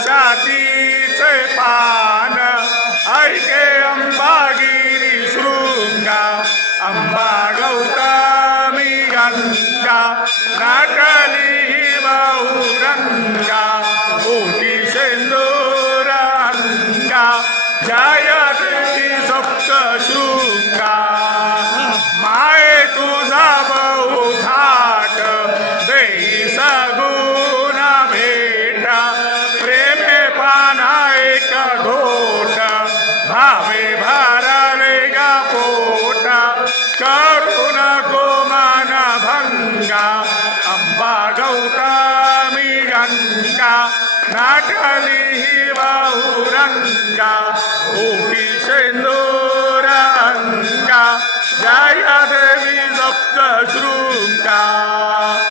सप्तशतीचे पान ऐके अंबागिरी शृंगा अंबा गौतमी गंगा नाटली बहुरंगा ओटी सिंदूरंगा जयती सप्तशृंगा माये तुझा बहुधाट देई सगुण भेट प्रेमे पाना एक घोट भावे भरले गा पोट करुण गोमान भंगा अंबा गौतमी गंगा नाटली बहुरंगा